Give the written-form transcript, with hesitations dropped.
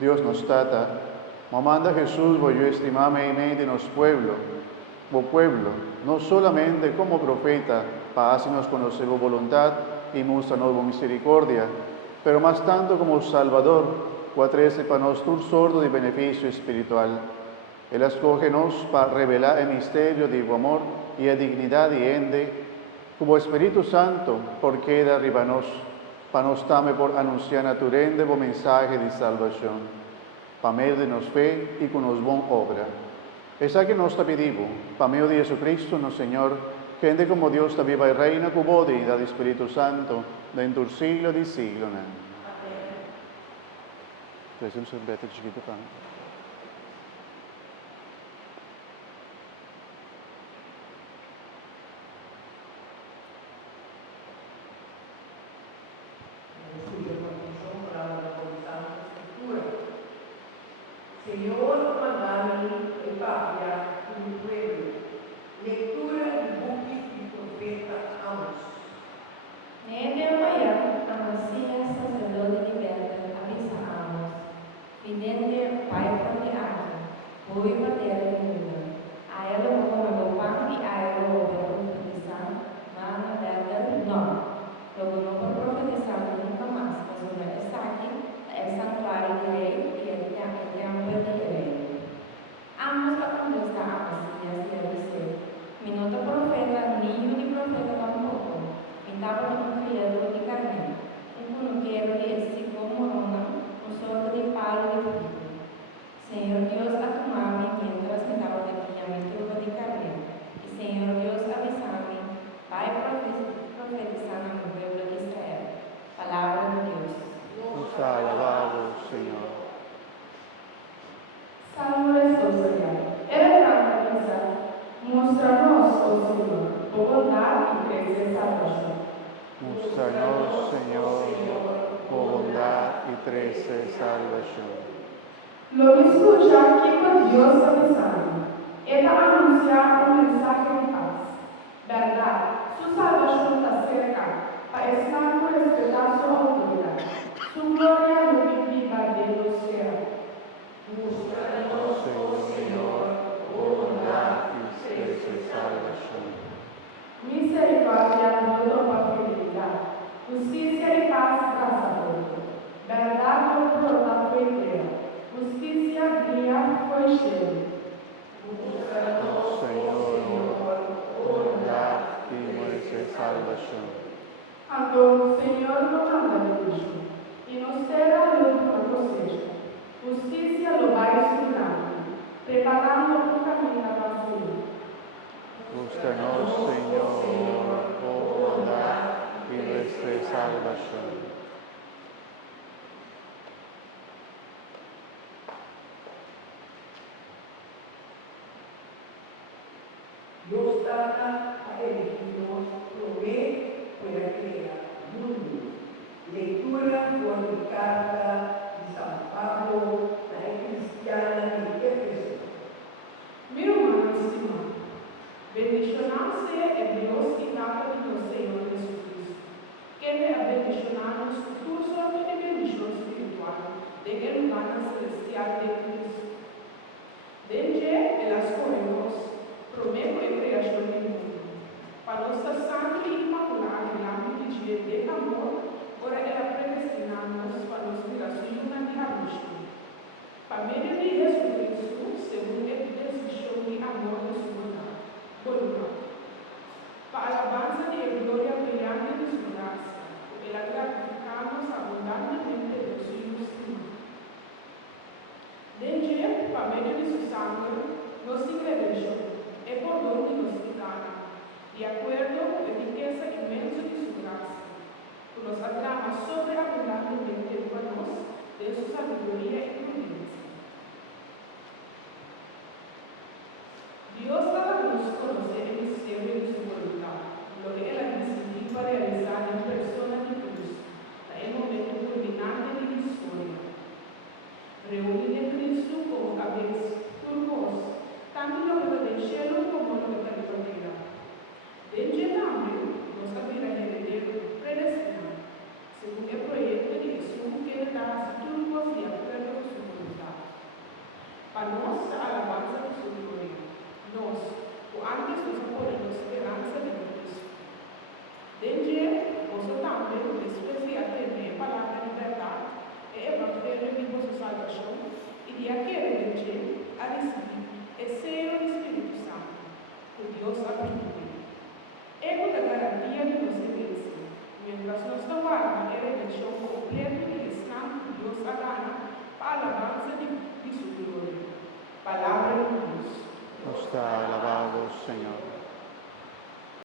Dios nos trata, manda Jesús, voy yo estimadamente nos pueblo, no solamente como profeta, para hacernos conocer su voluntad y mostrarnos su misericordia, pero más tanto como Salvador, cuatrece para nosotros sordo de beneficio espiritual. Él escógenos para revelar el misterio de su amor y la dignidad y ende, como Espíritu Santo, porque de arriba nos, para nos tame por anunciar a tu rende el mensaje de salvación, para medio de nos fe y con nos bon obra. Esa que nos pedimos, para medio de Jesucristo, nuestro Señor, que ende como Dios está viva y reina con poder y del Espíritu Santo, dentro del siglo de siglo. Amén. Señor, mandami e patria tu pueblo. Lectura del buque del profeta Amos. Nehemiah, Amasias, sacerdote de Betel, avisa a Amos, vidente pai de Aki, boi madeira de Juda. A ela como meu pai e a ela o profetizar, mana Betel não. Logo não por profetizar nunca mais, mas uma está aqui, é santuário de rei e é templo de rei. Amos a contestar a Amasias e a dizer, minuto profeta, ninho de profeta tampouco. Estava no criador de carne, no quero de esse como morona, sorte de palo de frio. Senhor Deus atumava mientras me dava daqui a minha turba de carne. E Senhor Deus avisava-me, vai profetizar no pueblo de Israel. Palavra de Deus. Nos ha alabado, Señor. Salmo responsoriale. Era grande pensar, mostra-nos, ó Senhor, a bondade e crescer salvação. Muéstranos, Señor, tu bondad y trece salvación. Lo escucha que con Dios avisando, era anunciar un mensaje de paz. Verdad, su salvación está cerca, para estar por respetar su autoridad. Su gloria no vivirá de los cielos. Muéstranos, Señor, tu bondad y trece salvación. Misericordia no toma fidelidad. Justicia y paz tras aborto. Verdad no brota fuente. Justicia guía fue cheio. Muéstranos, Señor, tu bondad y trece salvación. Cuando Señor no manda de lujo, y nos será de última cosecha. Justicia lo va estudiando, preparando un camino para su vida. Muéstranos, Señor, tu bondad y trece salvación. Dios trata a elegidos, provee para crear mundo. Lectura por carta de San Pablo, la cristiana de Éfeso. Mi hermano estimado, bendicionado sea el Dios y Padre de nuestro Señor Jesucristo, que le ha bendicionado su curso de bendición espiritual de el lugar celestial de Cristo. Desde el ascoemos, prometo y creación del mundo, para nuestra sangre inmaculada en la virtud del amor, ora era predestinados para la inspiración de Cristo. Para medio de Jesucristo, según el decisión y amor de su voluntad. Para alabanza de gloria brillante de su gracia, porque la gratificamos abundantemente de su justicia. Desde, para medio de su sangre, nos reveló, y por donde nos quitaron, de acuerdo con la riqueza inmensa de su gracia, que nos atrama sobreabundantemente buenos de su sabiduría y prudencia. Dios daba a nos conocer el misterio de su voluntad, lo que Él ha decidido realizar en persona de Cristo, en el momento culminante de la historia. Reunir en Cristo como cabeza, turbos, tanto lo que del cielo como lo que del tierra. Desde también nos había heredero predestinado, según el proyecto de Jesús que le da a sus turbos de acuerdo con su voluntad. salvación y de aquel que ha recibido el sello del Espíritu Santo, que Dios ha permitido. Es una garantía de nuestra herencia, mientras nos guarda la redención completa y el Islam que Dios ha ganado para alabanza de su gloria. Palabra de Dios. Nos está alabado, Señor.